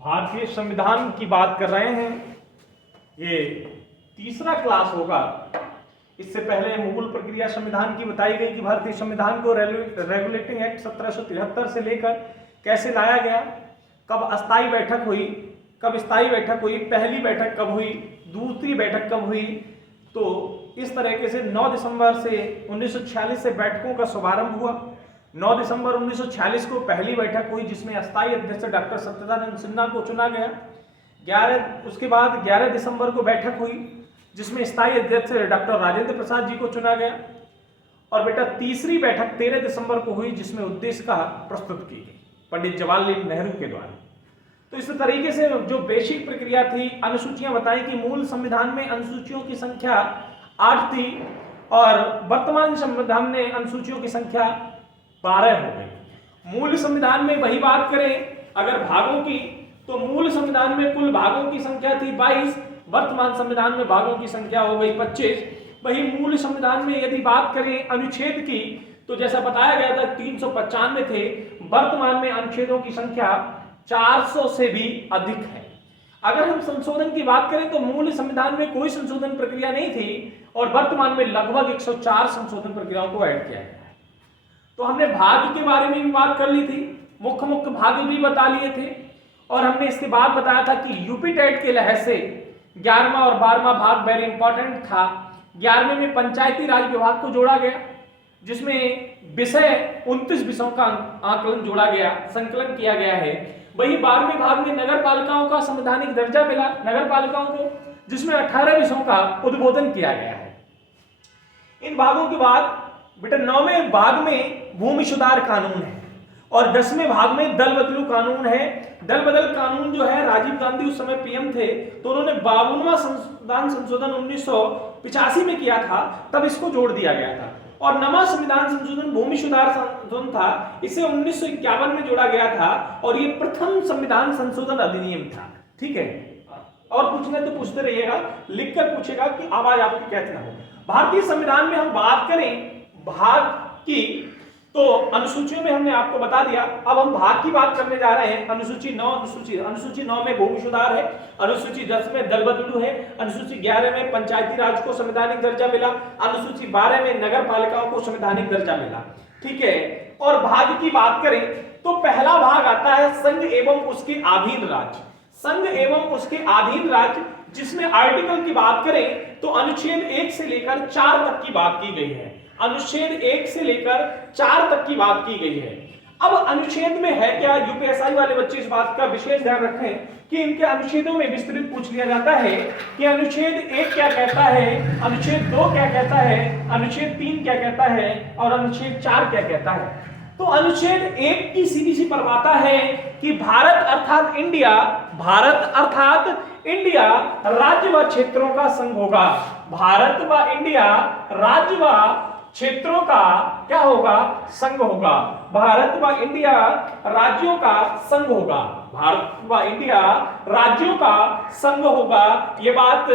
भारतीय संविधान की बात कर रहे हैं। ये तीसरा क्लास होगा। इससे पहले मूल प्रक्रिया संविधान की बताई गई कि भारतीय संविधान को रेगुलेटिंग एक्ट 1773 से लेकर कैसे लाया गया, कब अस्थायी बैठक हुई, कब स्थायी बैठक हुई, पहली बैठक कब हुई, दूसरी बैठक कब हुई। तो इस तरीके से 9 दिसंबर से 1946 से बैठकों का शुभारंभ हुआ। 9 दिसंबर 1946 को पहली बैठक हुई जिसमें अस्थायी अध्यक्ष डॉक्टर सत्यानंद सिन्हा को चुना गया। उसके बाद 11 दिसंबर को बैठक हुई जिसमें स्थायी अध्यक्ष डॉक्टर राजेंद्र प्रसाद जी को चुना गया। और बेटा तीसरी बैठक 13 दिसंबर को हुई जिसमें उद्देश्य का प्रस्तुत की गई पंडित जवाहरलाल नेहरू के द्वारा। तो इस तरीके से जो बेसिक प्रक्रिया थी, अनुसूचियां बताई कि मूल संविधान में अनुसूचियों की संख्या 8 थी और वर्तमान संविधान में अनुसूचियों की संख्या 12 हो गई। मूल संविधान में वही बात करें अगर भागों की, तो मूल संविधान में कुल भागों की संख्या थी 22, वर्तमान संविधान में भागों की संख्या हो गई 25। वही मूल संविधान में यदि बात करें अनुच्छेद की, तो जैसा बताया गया था 395 थे, वर्तमान में अनुच्छेदों की संख्या 400 से भी अधिक है। अगर हम संशोधन की बात करें तो मूल संविधान में कोई संशोधन प्रक्रिया नहीं थी और वर्तमान में लगभग 104 संशोधन प्रक्रियाओं को ऐड किया गया है। तो हमने भाग के बारे में भी बात कर ली थी, मुख्य भाग भी बता लिए थे और हमने इसके बाद बताया था कि यूपी टेट के लिहाज से 11वां और 12वां भाग वेरी इंपॉर्टेंट था। 11वें में पंचायती राज विभाग को जोड़ा गया जिसमें विषय 29 विषयों का आकलन जोड़ा गया, संकलन किया गया है। वही 12वें भाग में नगर पालिकाओं का संवैधानिक दर्जा मिला नगर पालिकाओं को, जिसमें 18 विषयों का उद्बोधन किया गया है। इन भागों के बाद बेटा 9वें भाग में भूमि सुधार कानून है और 10वें भाग में दल बदलू कानून है। दल बदल कानून जो है, राजीव गांधी उस समय पीएम थे तो उन्होंने 52वां संविधान संशोधन 1985 में किया था, तब इसको जोड़ दिया गया था। और नवा संविधान संशोधन भूमि सुधार संशोधन था, इसे 1951 में जोड़ा गया था और ये प्रथम संविधान संशोधन अधिनियम था। ठीक है, और पूछना तो पूछते रहिएगा, लिखकर पूछेगा कि आवाज आपकी कैसे ना हो। भारतीय संविधान में हम बात करें भाग की, तो अनुसूचियों में हमने आपको बता दिया। अब हम भाग की बात करने जा रहे हैं। अनुसूची 9 में भूमि सुधार है, अनुसूची 10 में दल बदलू है, अनुसूची 11 में पंचायती राज को संवैधानिक दर्जा मिला, अनुसूची 12 में नगर पालिकाओं को संवैधानिक दर्जा मिला। ठीक है, और भाग की बात करें तो पहला भाग आता है संघ एवं उसके अधीन राज्य। संघ एवं उसके अधीन राज्य, जिसमें आर्टिकल की बात करें तो अनुच्छेद 1 से लेकर 4 तक की बात की गई है। अनुच्छेद 1 से लेकर 4 तक की बात की गई है। अब अनुच्छेद में है क्या, यूपीएससी वाले बच्चे इस बात का विशेष ध्यान रखें कि इनके अनुच्छेदों में विस्तृत पूछ लिया जाता है कि अनुच्छेद 1 क्या कहता है, अनुच्छेद 2 क्या कहता है, अनुच्छेद 3 क्या कहता है और अनुच्छेद 4 क्या कहता है। तो अनुच्छेद 1 की सीधी सी परिभाषा है कि भारत अर्थात इंडिया राज्य व क्षेत्रों का संघ होगा। भारत व इंडिया राज्य व क्षेत्रों का क्या होगा, संघ होगा। भारत व इंडिया राज्यों का संघ होगा। भारत व इंडिया राज्यों का संघ होगा। ये बात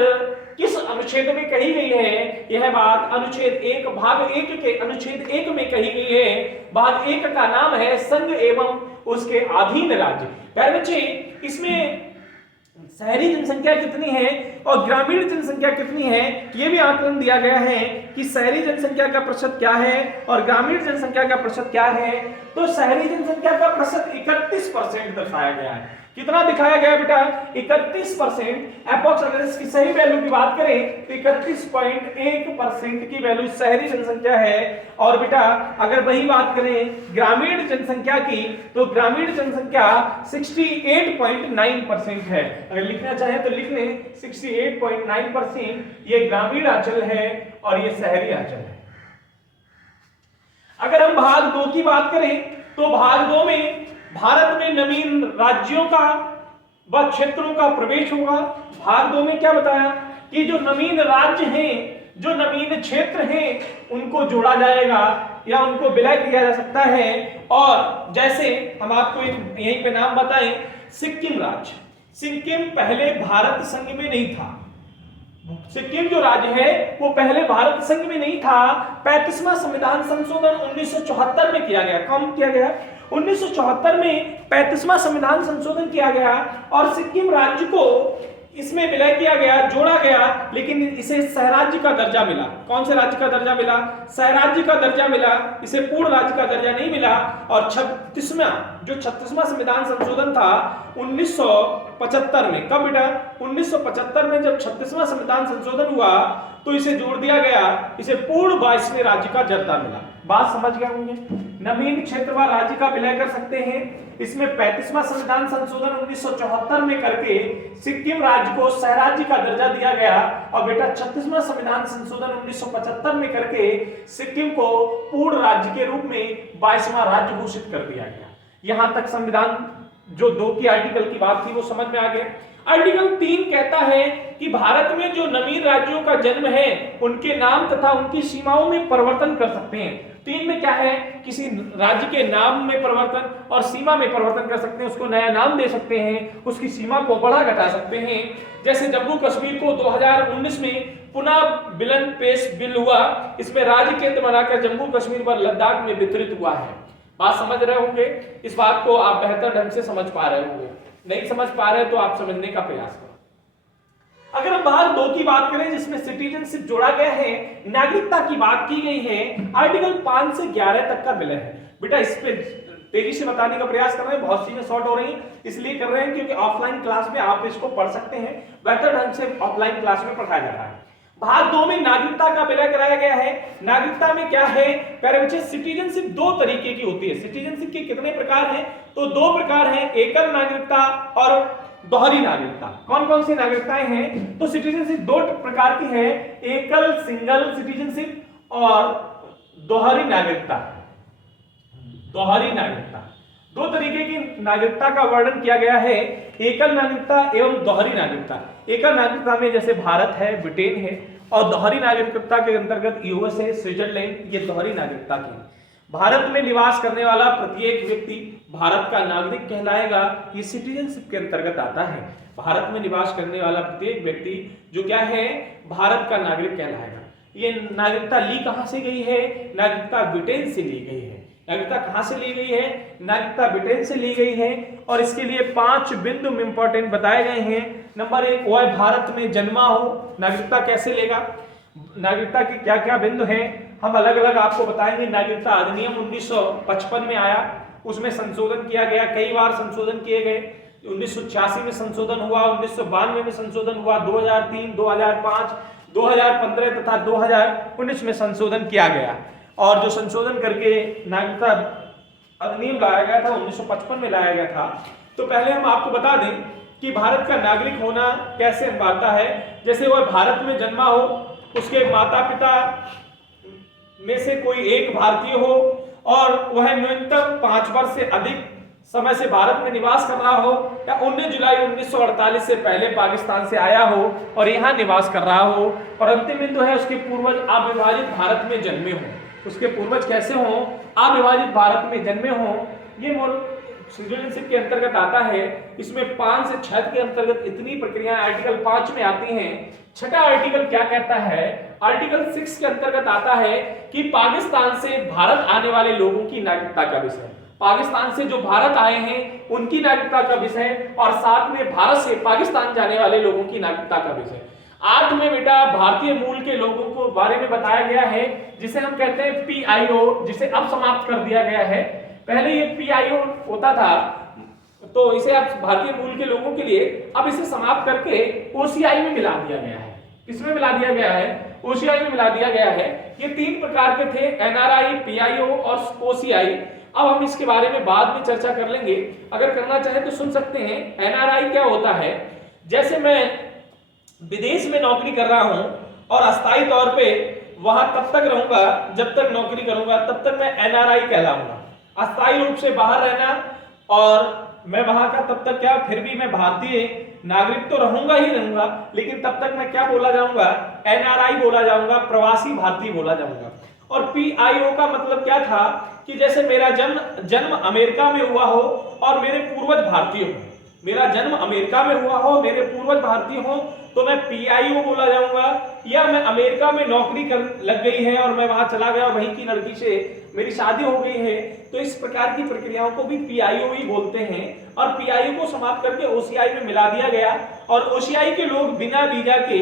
किस अनुच्छेद में कही गई है? यह बात अनुच्छेद 1 भाग 1 के अनुच्छेद 1 में कही गई है। भाग 1 का नाम है संघ एवं उसके अधीन राज्य। प्यारे बच्चे, इसमें शहरी जनसंख्या कितनी है और ग्रामीण जनसंख्या कितनी है, यह भी आकलन दिया गया है कि शहरी जनसंख्या का प्रतिशत क्या है और ग्रामीण जनसंख्या का प्रतिशत क्या है। तो शहरी जनसंख्या का प्रतिशत 31% दर्शाया गया है। कितना दिखाया गया बेटा? 31%। अप्रॉक्स अगर इसकी सही वैल्यू की बात करें तो 31.1% की वैल्यू शहरी जनसंख्या है। और बेटा अगर वही बात करें ग्रामीण जनसंख्या की, तो ग्रामीण जनसंख्या 68.9% है। अगर लिखना चाहें तो लिख लें 68.9% ये ग्रामीण अंचल है और ये शहरी अंचल है। अगर हम भाग 2 की बात करें तो भाग 2 में भारत में नवीन राज्यों का व क्षेत्रों का प्रवेश होगा। भाग 2 में क्या बताया कि जो नवीन राज्य हैं, जो नवीन क्षेत्र हैं, उनको जोड़ा जाएगा या उनको विलय किया जा सकता है। और जैसे हम आपको यहीं पे नाम बताएं, सिक्किम राज्य। सिक्किम पहले भारत संघ में नहीं था। सिक्किम जो राज्य है वो पहले भारत संघ में नहीं था। 35वां संविधान संशोधन 1974 में किया गया। कब किया गया? 1974 में 35वां संविधान संशोधन किया गया और सिक्किम राज्य को इसमें विलय किया गया, जोड़ा गया, लेकिन इसे सहराज्य का दर्जा मिला। कौन से राज्य का दर्जा मिला? सहराज्य का दर्जा मिला, इसे पूर्ण राज्य का दर्जा नहीं मिला। और 36वां संविधान संशोधन था 1975 में। कब बेटा? 1975 में जब 36वां संविधान संशोधन हुआ तो इसे जोड़ दिया गया, इसे पूर्ण 22वें राज्य का दर्जा मिला। बात समझ गए होंगे? नवीन क्षेत्रवार राज्य का विलय कर सकते हैं। इसमें 35वां संविधान संशोधन 1974 में करके सिक्किम राज्य को सहराज्य का दर्जा दिया गया और बेटा 36वां संविधान संशोधन 1975 में करके सिक्किम को पूर्ण राज्य के रूप में 22वां राज्य घोषित कर दिया गया। यहां तक संविधान जो 2 की आर्टिकल की बात थी वो समझ में आ गए। आर्टिकल 3 कहता है कि भारत में जो नवीन राज्यों का जन्म है उनके नाम तथा उनकी सीमाओं में परिवर्तन कर सकते हैं। 3 में क्या है? किसी राज्य के नाम में परिवर्तन और सीमा में परिवर्तन कर सकते हैं, उसको नया नाम दे सकते हैं, उसकी सीमा को बढ़ा घटा सकते हैं। जैसे जम्मू कश्मीर को 2019 में पुनः विलन पेश बिल हुआ, इसमें राज्य केंद्र बनाकर जम्मू कश्मीर पर लद्दाख में वितरित हुआ है। बात समझ रहे होंगे? इस बात को आप बेहतर ढंग से समझ पा रहे होंगे। नहीं समझ पा रहे तो आप समझने का प्रयास करो। अगर हम भाग 2 की बात करें जिसमें सिटीजनशिप जोड़ा गया है, नागरिकता की बात की गई है, आर्टिकल 5 से 11 तक का विलय है। बेटा इस पे तेजी से बताने का प्रयास कर रहे हैं, बहुत चीजें शॉर्ट हो रही हैं, इसलिए कर रहे हैं क्योंकि ऑफलाइन क्लास में आप इसको पढ़ सकते हैं, बेहतर ढंग से ऑफलाइन क्लास में पढ़ाया जा रहा है। भाग 2 में नागरिकता का विलय कराया गया है। नागरिकता में क्या है? प्यारे बच्चे, सिटीजनशिप 2 तरीके की होती है। सिटीजनशिप के कितने प्रकार हैं? तो 2 प्रकार हैं, एकल नागरिकता और दोहरी नागरिकता। कौन कौन सी नागरिकताएं हैं? तो सिटीजनशिप 2 प्रकार की है, एकल सिंगल सिटीजनशिप और दोहरी नागरिकता। दोहरी नागरिकता 2 तरीके की नागरिकता का वर्णन किया गया है, एकल नागरिकता एवं दोहरी नागरिकता। एकल नागरिकता में जैसे भारत है, ब्रिटेन है, और दोहरी नागरिकता के अंतर्गत यूएस है, स्विट्जरलैंड, ये दोहरी नागरिकता की है। भारत में निवास करने वाला प्रत्येक व्यक्ति भारत का नागरिक कहलाएगा, ये सिटीजनशिप के अंतर्गत आता है। भारत में निवास करने वाला प्रत्येक व्यक्ति जो क्या है, भारत का नागरिक कहलाएगा। ये नागरिकता ली कहां से गई है? नागरिकता ब्रिटेन से ली गई है। नागरिकता कहां से ली गई है? नागरिकता ब्रिटेन से ली गई है। और इसके लिए 5 बिंदु इंपॉर्टेंट बताए गए हैं। नंबर 1, वह भारत में जन्मा हो। नागरिकता कैसे लेगा? नागरिकता के क्या क्या बिंदु हैं हम अलग अलग आपको बताएंगे। नागरिकता अधिनियम 1955 में आया, उसमें संशोधन किया गया, कई बार संशोधन किए गए। 1986 में संशोधन हुआ, 1992 में संशोधन हुआ, 2003, 2005, 2015 तथा 2019 में संशोधन किया गया। और जो संशोधन करके नागरिकता अधिनियम लाया गया था 1955 में लाया गया था। तो पहले हम आपको बता दें कि भारत का नागरिक होना कैसे अनिवार्य है। जैसे वह भारत में जन्मा हो, उसके माता पिता में से कोई एक भारतीय हो और वह न्यूनतम 5 वर्ष से अधिक समय से भारत में निवास कर रहा हो, या 19 जुलाई 1948 से पहले पाकिस्तान से आया हो और यहाँ निवास कर रहा हो। और अंतिम बिंदु है उसके पूर्वज अविभाजित भारत में जन्मे हो। उसके पूर्वज कैसे हो? अविभाजित भारत में जन्मे हो। ये सिटीजनशिप के अंतर्गत आता है। इसमें 5 से 6 के अंतर्गत इतनी प्रक्रियाएं आर्टिकल 5 में आती हैं। छठा आर्टिकल क्या कहता है? आर्टिकल 6 के अंतर्गत आता है कि पाकिस्तान से भारत आने वाले लोगों की नागरिकता का विषय, पाकिस्तान से जो भारत आए हैं उनकी नागरिकता का विषय, और साथ में भारत से पाकिस्तान जाने वाले लोगों की नागरिकता का विषय। 8 में बेटा भारतीय मूल के लोगों को बारे में बताया गया है, जिसे हम कहते हैं PIO, जिसे अब समाप्त कर दिया गया है। पहले ये PIO होता था, तो इसे अब भारतीय मूल के लोगों के लिए अब इसे समाप्त करके OCI में मिला दिया गया है। किसमें मिला दिया गया है? OCI में मिला दिया गया है। ये 3 प्रकार के थे, NRI, PIO और OCI। अब हम इसके बारे में बाद में चर्चा कर लेंगे, अगर करना चाहे तो सुन सकते हैं। NRI क्या होता है? जैसे मैं विदेश में नौकरी कर रहा हूं और अस्थायी तौर पे वहां तब तक रहूंगा जब तक नौकरी करूंगा, तब तक मैं NRI कहलाऊंगा। अस्थायी रूप से बाहर रहना, और मैं वहां का तब तक क्या, फिर भी मैं भारतीय नागरिक तो रहूंगा ही रहूंगा, लेकिन तब तक मैं क्या बोला जाऊंगा? NRI बोला जाऊंगा, प्रवासी भारतीय बोला जाऊंगा। और PIO का मतलब क्या था कि जैसे मेरा जन्म अमेरिका में हुआ हो और मेरे पूर्वज भारतीय हो, मेरा जन्म अमेरिका में हुआ हो, मेरे पूर्वज भारतीय हो, तो मैं PIO बोला जाऊंगा। या मैं अमेरिका में नौकरी कर लग गई है और मैं वहां चला गया, वहीं की लड़की से मेरी शादी हो गई है, तो इस प्रकार की प्रक्रियाओं को भी पीआईओ ही बोलते हैं। और पीआईओ को समाप्त करके ओसीआई में मिला दिया गया और ओसीआई के लोग बिना वीजा के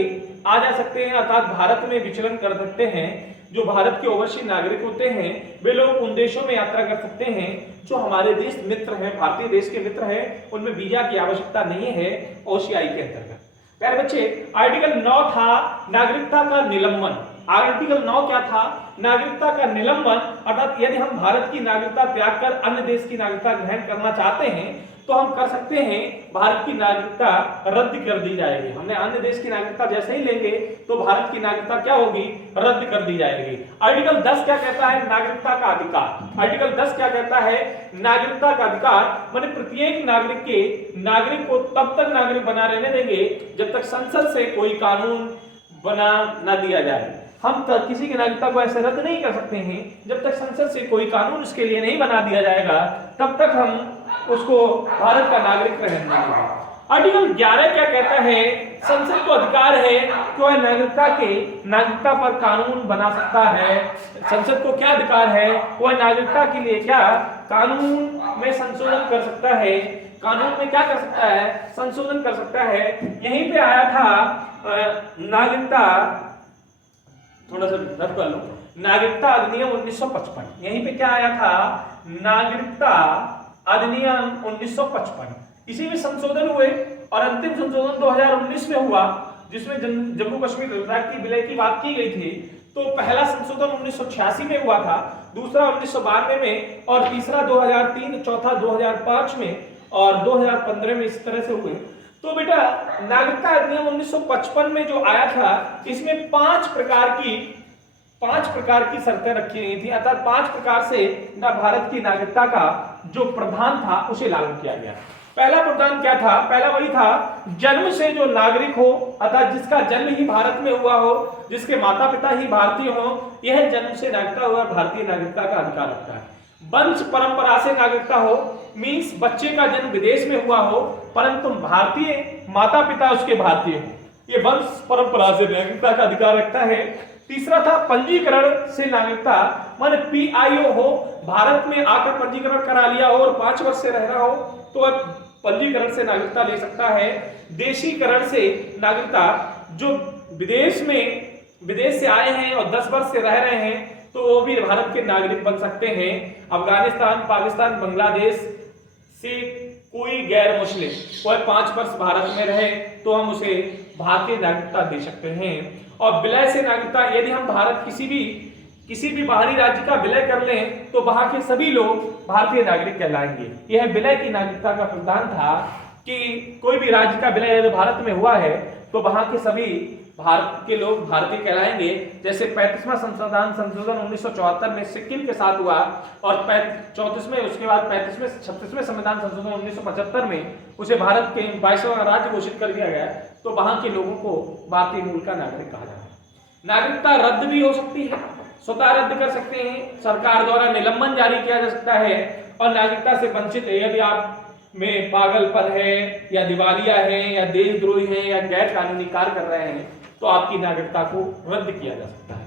आ जा सकते हैं, अर्थात भारत में विचरण कर सकते हैं। जो भारत के ओवरसीज नागरिक होते हैं वे लोग उन देशों में यात्रा कर सकते हैं जो हमारे देश मित्र हैं, भारतीय देश के मित्र हैं, उनमें वीजा की आवश्यकता नहीं है ओसीआई के अंतर्गत। प्यारे बच्चे, आर्टिकल 9 था नागरिकता का निलंबन। आर्टिकल 9 क्या था? नागरिकता का निलंबन, अर्थात यदि हम भारत की नागरिकता त्याग कर अन्य देश की नागरिकता ग्रहण करना चाहते हैं तो हम कर सकते हैं, भारत की नागरिकता रद्द कर दी जाएगी। हमने अन्य देश की नागरिकता जैसे ही लेंगे तो भारत की नागरिकता क्या होगी? रद्द कर दी जाएगी। आर्टिकल 10 क्या कहता है? नागरिकता का अधिकार। आर्टिकल 10 क्या कहता है? नागरिकता का अधिकार, माने प्रत्येक नागरिक को तब तक नागरिक बना रहने देंगे जब तक संसद से कोई कानून बना न दिया जाए। हम किसी की नागरिकता को ऐसे रद्द नहीं कर सकते हैं जब तक संसद से कोई कानून उसके लिए नहीं बना दिया जाएगा, तब तक हम उसको भारत का नागरिक रहने देंगे। आर्टिकल 11 क्या कहता है? संसद को अधिकार है कि वह नागरिकता पर कानून बना सकता है। संसद को क्या अधिकार है? वह नागरिकता के लिए क्या कानून में संशोधन कर सकता है। कानून में क्या कर सकता है? संशोधन कर सकता है। यहीं पे आया था नागरिकता, थोड़ा सा रद्द कर लो, नागरिकता अधिनियम 1955। यहीं पे क्या आया था? नागरिकता अधिनियम 1955। इसी में संशोधन हुए और अंतिम संशोधन 2019 में हुआ, जिसमें जम्मू कश्मीर लद्दाख की विलय की बात की गई थी। तो पहला संशोधन 1986 में हुआ था, दूसरा 1992 में और तीसरा 2003, चौथा 2005 में और 2015 में इस तरह से हुए। तो बेटा नागरिकता अधिनियम 1955 में जो आया था, इसमें 5 प्रकार की शर्तें रखी गई थी, अर्थात 5 प्रकार से ना भारत की नागरिकता का जो प्रावधान था उसे लागू किया गया। पहला प्रावधान क्या था? पहला वही था, जन्म से जो नागरिक हो, अर्थात जिसका जन्म ही भारत में हुआ हो, जिसके माता पिता ही भारतीय हो, यह जन्म से नागरिकता हुआ भारतीय नागरिकता का अधिकार रखता है। वंश परंपरा से नागरिकता हो, मीन्स बच्चे का जन्म विदेश में हुआ हो परंतु भारतीय माता पिता उसके भारतीय हो, ये वंश परंपरा से नागरिकता का अधिकार रखता है। तीसरा था पंजीकरण से नागरिकता, माने पीआईओ हो, भारत में आकर पंजीकरण करा लिया हो और 5 वर्ष से रह रहा हो तो वह पंजीकरण से नागरिकता ले सकता है। देशीकरण से नागरिकता, जो विदेश से आए हैं और 10 वर्ष से रह रहे हैं तो वो भी भारत के नागरिक बन सकते हैं। अफगानिस्तान, पाकिस्तान, बांग्लादेश से कोई गैर मुस्लिम कोई 5 वर्ष भारत में रहे तो हम उसे भारतीय नागरिकता दे सकते हैं। और विलय से नागरिकता, यदि हम भारत किसी भी बाहरी राज्य का विलय कर लें तो वहां के सभी लोग भारतीय नागरिक कहलाएंगे। यह विलय की नागरिकता का प्रावधान था कि कोई भी राज्य का विलय यदि भारत में हुआ है तो वहां के सभी भारत के लोग भारतीय कहलाएंगे। जैसे 35वां संशोधन 1974 में सिक्किम के साथ हुआ और 34वें, उसके बाद 36वें संविधान संशोधन 1975 में उसे भारत के 22वां राज्य घोषित कर दिया गया, तो वहां के लोगों को भारतीय मूल का नागरिक कहा जाता है। नागरिकता रद्द भी हो सकती है, स्वतः रद्द कर सकते हैं, सरकार द्वारा निलंबन जारी किया जा सकता है और नागरिकता से वंचित है यदि आप में पागलपन है या दिवालिया है या देशद्रोही है या गैर कानूनी कार्य कर रहे हैं तो आपकी नागरिकता को रद्द किया जा सकता है।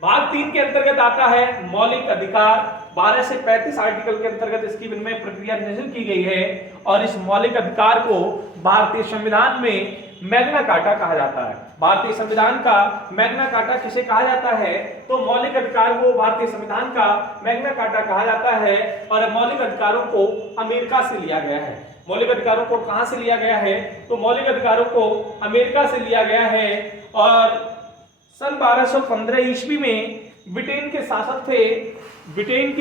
भाग 3 के अंतर्गत आता है मौलिक अधिकार। 12 से 35 आर्टिकल के अंतर्गत इसकी विनिमय प्रक्रिया निश्चित की गई है और इस मौलिक अधिकार को भारतीय संविधान में मैग्ना कार्टा कहा जाता है। भारतीय संविधान का मैग्ना कार्टा किसे कहा जाता है? तो मौलिक अधिकार को भारतीय संविधान का मैग्ना कार्टा कहा जाता है और मौलिक अधिकारों को अमेरिका से लिया गया है। मौलिक अधिकारों को कहां से लिया गया है? तो मौलिक अधिकारों को अमेरिका से लिया गया है और सन 1215 ईस्वी में ब्रिटेन के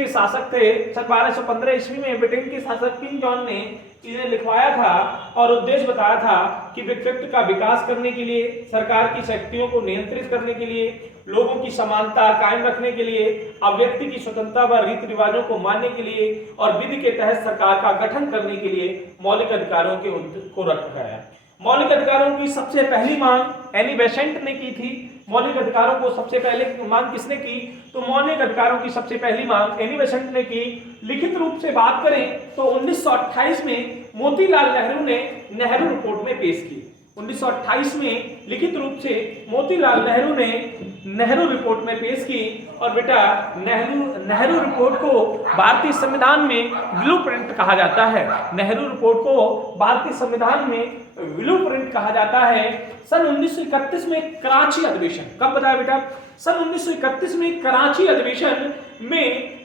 शासक थे सन 1215 ईस्वी में ब्रिटेन के शासक किंग जॉन ने इन्हें लिखवाया था और उद्देश्य बताया था कि व्यक्तित्व का विकास करने के लिए, सरकार की शक्तियों को नियंत्रित करने के लिए, लोगों की समानता कायम रखने के लिए, अब व्यक्ति की स्वतंत्रता व रीति रिवाजों को मानने के लिए और विधि के तहत सरकार का गठन करने के लिए मौलिक अधिकारों को रखा है। मौलिक अधिकारों की सबसे पहली मांग एनी बेसेंट ने की थी। मौलिक अधिकारों को सबसे पहले मांग किसने की? तो मौलिक अधिकारों की सबसे पहली मांग एनी बेसेंट ने की। लिखित रूप से बात करें तो 1928 में मोतीलाल नेहरू ने नेहरू रिपोर्ट में पेश की। 1928 में लिखित रूप से मोतीलाल नेहरू ने नेहरू रिपोर्ट में पेश की। और बेटा नेहरू रिपोर्ट को भारतीय संविधान में ब्लूप्रिंट कहा जाता है। नेहरू रिपोर्ट को भारतीय संविधान में ब्लूप्रिंट कहा जाता है। सन 1931 में कराची अधिवेशन, कब बताया बेटा? सन 1931 में कराची अधिवेशन में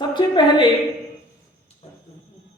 सबसे पहले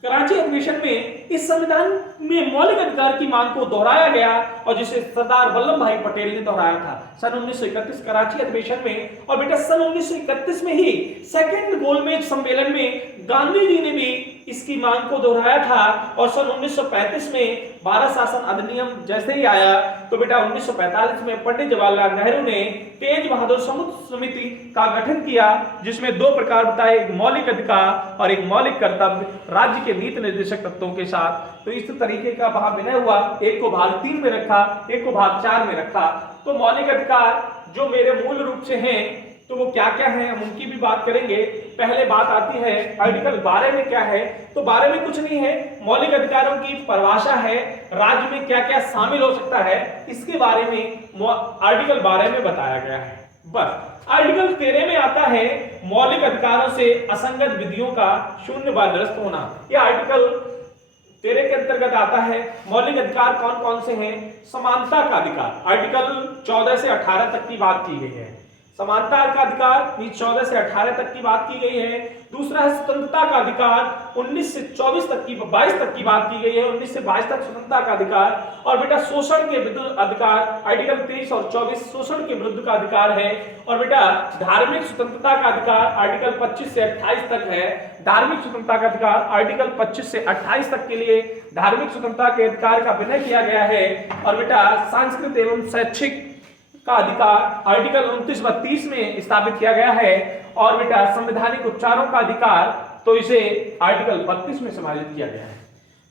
कराची अधिवेशन में इस संविधान में मौलिक अधिकार की मांग को दोहराया गया और जिसे सरदार वल्लभ भाई पटेल ने दोहराया था सन 1931 कराची अधिवेशन में। और बेटा सन 1931 में ही सेकंड गोलमेज सम्मेलन में गांधी जी ने भी इसकी मांग को दोहराया था। और सन 1935 में भारत शासन अधिनियम जैसे ही आया तो बेटा 1945 में पंडित जवाहरलाल नेहरू ने तेज बहादुर समुद्र समिति का गठन किया, जिसमें दो प्रकार बताए, एक मौलिक अधिकार और एक मौलिक कर्तव्य राज्य के नीति निर्देशक तत्वों के साथ। तो इस तरीके का वहां विनय हुआ, एक को भाग 3 में रखा, एक को भाग 4 में रखा। तो मौलिक अधिकार जो मेरे मूल रूप से हैं तो वो क्या क्या है, हम उनकी भी बात करेंगे। पहले बात आती है आर्टिकल 12 में क्या है। तो 12 में कुछ नहीं है, मौलिक अधिकारों की परिभाषा है, राज्य में क्या क्या शामिल हो सकता है इसके बारे में आर्टिकल 12 में बताया गया है। बस आर्टिकल 13 में आता है मौलिक अधिकारों से असंगत विधियों का शून्य व निरस्त होना। यह आर्टिकल 13 के अंतर्गत आता है। मौलिक अधिकार कौन कौन से हैं? समानता का अधिकार, आर्टिकल 14 से 18 तक की बात की गई है। समानता का अधिकार 14 से 18 तक की बात की गई है। दूसरा है स्वतंत्रता का अधिकार, 19 से 22 तक की बात की गई है। 19 से 22 तक स्वतंत्रता का अधिकार। और बेटा शोषण के विरुद्ध अधिकार, आर्टिकल 23 और 24 शोषण के विरुद्ध का अधिकार है। और बेटा धार्मिक स्वतंत्रता का अधिकार आर्टिकल 25 से 28 तक है। धार्मिक स्वतंत्रता का अधिकार आर्टिकल 25 से 28 तक के लिए धार्मिक स्वतंत्रता के अधिकार का विनय किया गया है। और बेटा सांस्कृतिक एवं शैक्षिक का अधिकार आर्टिकल 29 व 30 में स्थापित किया गया है। और बेटा संवैधानिक उपचारों का अधिकार तो इसे आर्टिकल 32 में समाहित किया गया है।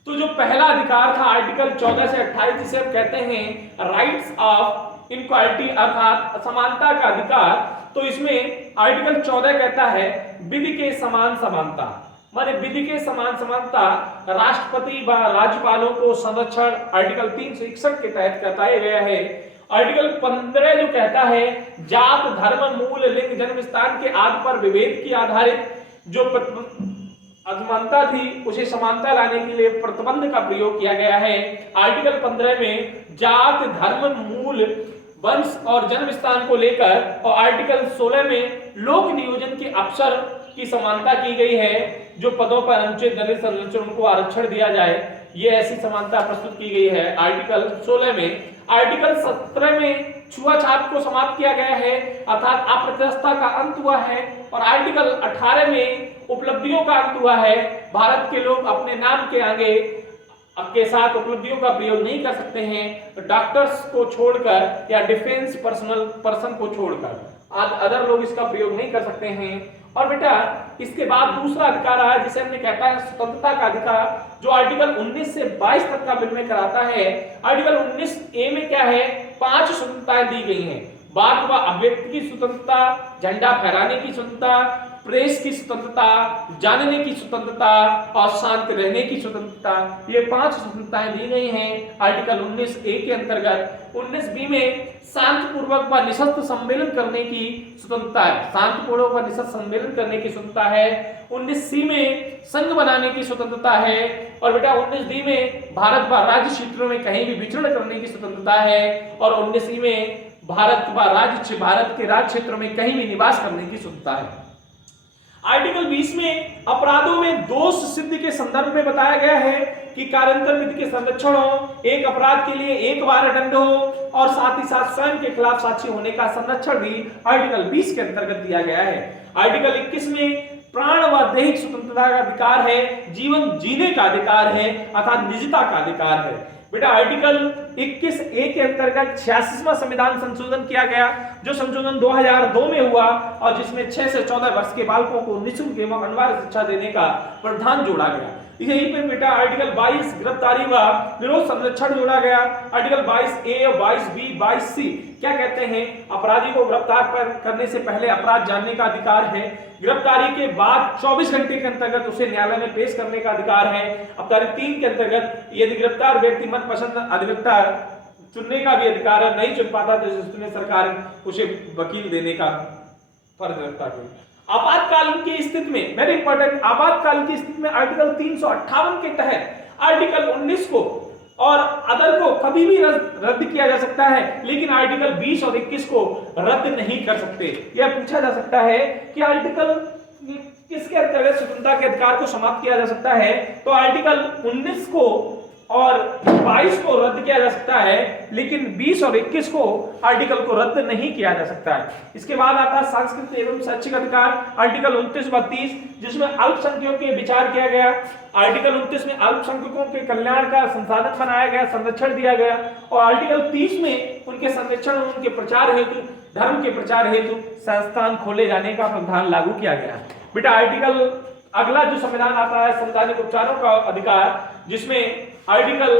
तो जो पहला अधिकार था आर्टिकल 14 से 28 जिसे हम कहते हैं राइट्स ऑफ इनक्वालिटी अर्थात समानता का अधिकार, तो इसमें आर्टिकल 14 कहता है विधि के समान समानता, माने विधि के समान समानता राष्ट्रपति व राज्यपालों को संरक्षण आर्टिकल 361 के तहत बताया गया है। आर्टिकल 15 जो कहता है जात धर्म मूल लिंग जन्म स्थान के आदि पर विभेद की आधारित जो असमानता थी उसे समानता लाने के लिए प्रतिबंध का प्रयोग किया गया है। आर्टिकल 15 में जात धर्म मूल वंश और जन्म स्थान को लेकर और आर्टिकल 16 में लोक नियोजन के अवसर की समानता की गई है। जो पदों पर अनुचित दलित संरक्षण उनको आरक्षण दिया जाए, ये ऐसी समानता प्रस्तुत की गई है आर्टिकल 16 में। आर्टिकल 17 में छुआछूत को समाप्त किया गया है अर्थात अप्रतिष्ठता का अंत हुआ है। और आर्टिकल 18 में उपलब्धियों का अंत हुआ है। भारत के लोग अपने नाम के आगे के साथ उपलब्धियों का प्रयोग नहीं कर सकते हैं, डॉक्टर्स को छोड़कर या डिफेंस पर्सन को छोड़कर अदर लोग इसका प्रयोग नहीं कर सकते हैं। और बेटा इसके बाद दूसरा अधिकार आया जिसे हमने कहता है स्वतंत्रता का अधिकार, जो आर्टिकल 19 से 22 तक का विनिमय कराता है। आर्टिकल 19 ए में क्या है, 5 स्वतंत्रताएं दी गई हैं। वाक व अभिव्यक्ति की स्वतंत्रता, झंडा फहराने की स्वतंत्रता, प्रेस की स्वतंत्रता, जानने की स्वतंत्रता और शांत रहने की स्वतंत्रता, ये 5 स्वतंत्रताएं दी गई हैं आर्टिकल 19 ए के अंतर्गत। 19 बी में शांतिपूर्वक व निशस्त्र सम्मेलन करने की स्वतंत्रता है, शांतिपूर्वक व निशस्त्र सम्मेलन करने की स्वतंत्रता है। 19 सी में संघ बनाने की स्वतंत्रता है। और बेटा 19 डी में भारत व राज्य क्षेत्रों में कहीं भी विचरण करने की स्वतंत्रता है। और 19 ई में भारत के राज्य क्षेत्रों में कहीं भी निवास करने की स्वतंत्रता है। आर्टिकल 20 में अपराधों में दोष सिद्धि के संदर्भ में बताया गया है कि कार्यान्तर विधि के संरक्षण हो, एक अपराध के लिए एक बार दंड हो और साथ ही साथ स्वयं के खिलाफ साक्षी होने का संरक्षण भी आर्टिकल 20 के अंतर्गत दिया गया है। आर्टिकल 21 में प्राण व दैहिक स्वतंत्रता का अधिकार है, जीवन जीने का अधिकार है अर्थात निजता का अधिकार है। बेटा आर्टिकल 21 ए के अंतर्गत 86वां संविधान संशोधन किया गया, जो संशोधन 2002 में हुआ और जिसमें 6 से 14 वर्ष के बालकों को निःशुल्क एवं अनिवार्य शिक्षा देने का प्रावधान जोड़ा गया। यहीं पे बेटा आर्टिकल 22 गिरफ्तारी व विरोध संरक्षण जोड़ा गया। आर्टिकल 22 ए और 22 बी 22 सी क्या कहते हैं, अपराधी को गिरफ्तार करने से पहले अपराध जानने का अधिकार है। गिरफ्तारी के बाद 24 घंटे के अंतर्गत उसे न्यायालय में पेश करने का अधिकार है। अब तारीख 3 के अंतर्गत यदि गिरफ्तार व्यक्ति मनपसंद अधिवक्ता चुनने का भी अधिकार है, नहीं चुन पाता तो चुने सरकार उसे वकील देने का फर्ज रखता है। आपातकाल की स्थिति में, वेरी इंपॉर्टेंट, आपातकाल की स्थिति में आर्टिकल 358 के तहत आर्टिकल 19 को और अदर को कभी भी रद्द किया जा सकता है, लेकिन आर्टिकल 20 और 21 को रद्द नहीं कर सकते। यह पूछा जा सकता है कि आर्टिकल किसके अंतर्गत स्वतंत्रता के अधिकार को समाप्त किया जा सकता है, तो आर्टिकल 19 को और 22 को रद्द किया जा सकता है, लेकिन 20 और 21 को आर्टिकल को रद्द नहीं किया जा सकता है। इसके बाद आता है सांस्कृतिक एवं शैक्षिक अधिकार, आर्टिकल 29-32, जिसमें अल्पसंख्यकों के विचार किया गया। आर्टिकल 29 में अल्पसंख्यकों के कल्याण का संसाधन बनाया गया, संरक्षण दिया गया, और आर्टिकल 30 में उनके संरक्षण और उनके प्रचार हेतु, धर्म के प्रचार हेतु संस्थान खोले जाने का प्रावधान लागू किया गया। बेटा आर्टिकल अगला जो संविधान आता है संवैधानिक उपचारों का अधिकार, जिसमें आर्टिकल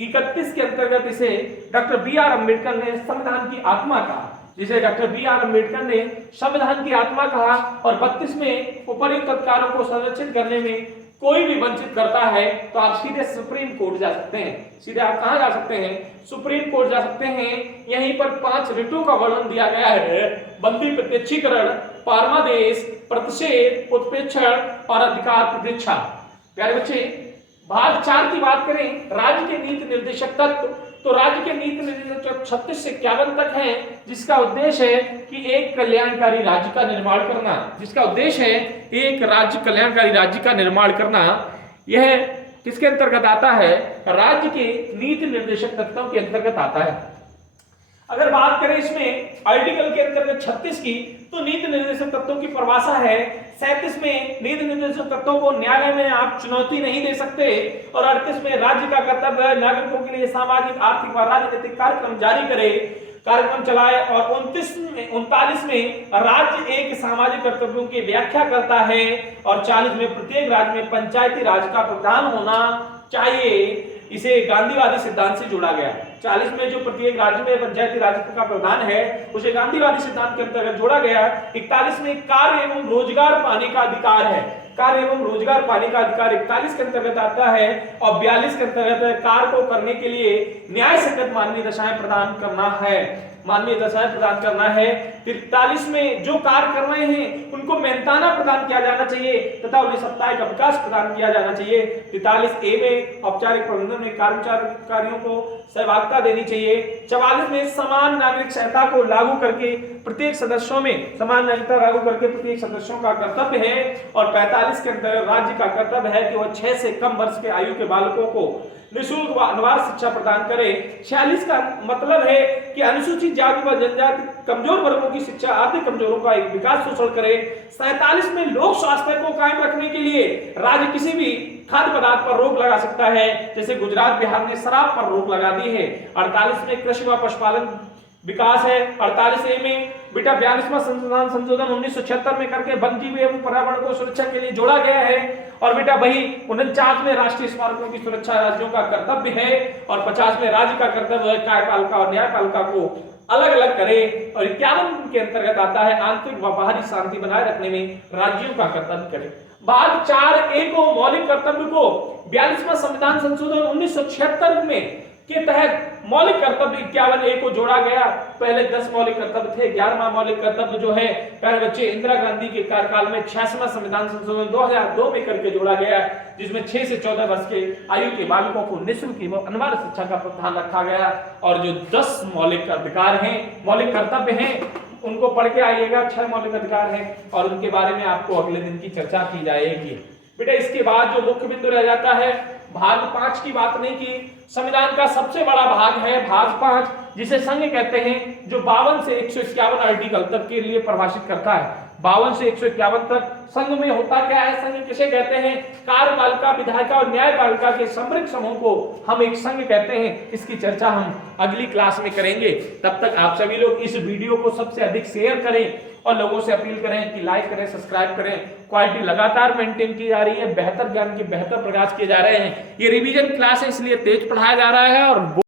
31 के अंतर्गत इसे डॉक्टर बी.आर. अम्बेडकर ने संविधान की आत्मा कहा, जिसे डॉक्टर बी.आर. अम्बेडकर ने संविधान की आत्मा कहा, और 32 में उपयुक्त अधिकारों को संरक्षित करने में कोई भी वंचित करता है तो आप सीधे सुप्रीम कोर्ट जा सकते हैं। सीधे आप कहां जा सकते हैं? सुप्रीम कोर्ट जा सकते हैं। यहीं पर 5 रिटों का वर्णन दिया गया है: बंदी प्रत्यक्षीकरण, परमादेश, प्रतिषेध, उत्प्रेक्षण और अधिकार प्रतिष्ठा। प्यारे बच्चे, भाग 4 की बात करें, राज्य के नीति निर्देशक तत्व, तो राज्य के नीति निर्देशक 36 से 51 तक हैं, जिसका उद्देश्य है कि एक कल्याणकारी राज्य का निर्माण करना, जिसका उद्देश्य है एक राज्य कल्याणकारी राज्य का निर्माण करना। यह किसके अंतर्गत आता है? राज्य के नीति निर्देशक तत्वों के अंतर्गत आता है। अगर बात करें इसमें आर्टिकल के अंतर्गत 36 की, तो नीति निर्देशक तत्वों की परिभाषा है। 37 में नीति निर्देशक तत्वों को न्यायालय में आप चुनौती नहीं दे सकते, और 38 में राज्य का कर्तव्य है नागरिकों के लिए सामाजिक, आर्थिक व राजनीतिक कार्यक्रम जारी करे, कार्यक्रम चलाए, और 39 में राज्य एक सामाजिक कर्तव्यों की व्याख्या करता है, और 40 में प्रत्येक राज्य में पंचायती राज का प्रावधान होना चाहिए। इसे गांधीवादी सिद्धांत से जोड़ा गया। 40 में जो प्रत्येक राज्य में पंचायती राज का प्रावधान है, उसे गांधीवादी सिद्धांत के अंतर्गत जोड़ा गया। 41 में कार्य एवं रोजगार पाने का अधिकार है। कार्य एवं रोजगार पाने का अधिकार 41 के अंतर्गत आता है, और 42 के अंतर्गत कार्य को करने के लिए न्याय संगत मानवीय दशाएं प्रदान करना है, मानवीय दशाएं प्रदान करना है। 43 में जो कार्य कर रहे हैं उनको मेहनताना प्रदान किया जाना चाहिए तथा उन्हें साप्ताहिक अवकाश प्रदान किया जाना चाहिए। 43A में औपचारिक प्रबंधन में कर्मचारियों को सहभागिता देनी चाहिए। 44 में समान नागरिक संहिता को लागू करके प्रत्येक सदस्यों में समान नागरिकता लागू करके प्रत्येक सदस्यों का कर्तव्य है, और 45 के अंतर्गत राज्य का कर्तव्य है कि वह 6 से कम वर्ष के आयु के बालकों को निःशुल्क व अनिवार्य शिक्षा प्रदान करे। 46 का मतलब है कि अनुसूचित जाति व जनजाति कमजोर वर्गों की शिक्षा, आर्थिक कमजोरों का एक विकास शोषण करे। 47 में लोक स्वास्थ्य को कायम रखने के लिए राज्य किसी भी खाद्य पदार्थ पर रोक लगा सकता है, जैसे गुजरात बिहार ने शराब पर रोक लगा दी है। 48 में कृषि व पशुपालन विकास है। 48A में बेटा 42वां संविधान संशोधन 1976 में करके वन जीव एवं पर्यावरण को सुरक्षा के लिए जोड़ा गया है, और बेटा वही 49 में राष्ट्रीय स्मारकों की सुरक्षा राज्यों का कर्तव्य है, और 50 में राज्य का कर्तव्य है कार्यपालिका और न्यायपालिका को अलग अलग करे, और 51 के अंतर्गत आता है आंतरिक व बाहरी शांति बनाए रखने में राज्यों का कर्तव्य करे। भाग 4A को मौलिक कर्तव्य को 42वां संविधान संशोधन 1976 में के तहत मौलिक कर्तव्य 51A को जोड़ा गया। पहले 10 मौलिक कर्तव्य थे। 11वां मौलिक कर्तव्य जो है प्यारे बच्चे इंदिरा गांधी के कार्यकाल में 86वां संविधान संशोधन 2002 में करके जोड़ा गया, जिसमें 6 से 14 वर्ष के आयु के बालकों को निःशुल्क एवं अनिवार्य शिक्षा का प्रावधान रखा गया। और जो 10 मौलिक अधिकार हैं, मौलिक कर्तव्य हैं, उनको पढ़ के आइएगा। 6 मौलिक अधिकार हैं और उनके बारे में आपको अगले दिन की चर्चा की जाएगी। बेटा इसके बाद जो मुख्य बिंदु रह जाता है, भाग 5 की बात नहीं की। संविधान का सबसे बड़ा भाग है भाग 5, जिसे संघ कहते हैं, जो 52 से 151 आर्टिकल तक के लिए परिभाषित करता है। 52 से 151 तक संघ में होता क्या है? संघ किसे कहते हैं? कार्यपालिका, विधायिका और न्यायपालिका के समृद्ध समूह को हम एक संघ कहते हैं। इसकी चर्चा हम अगली क्लास में करेंगे। तब तक आप सभी लोग इस वीडियो को सबसे अधिक शेयर करें और लोगों से अपील करें कि लाइक करें, सब्सक्राइब करें। क्वालिटी लगातार मेंटेन की जा रही है, बेहतर ज्ञान के बेहतर प्रयास किए जा रहे हैं। ये रिवीजन क्लास है, इसलिए तेज पढ़ाया जा रहा है और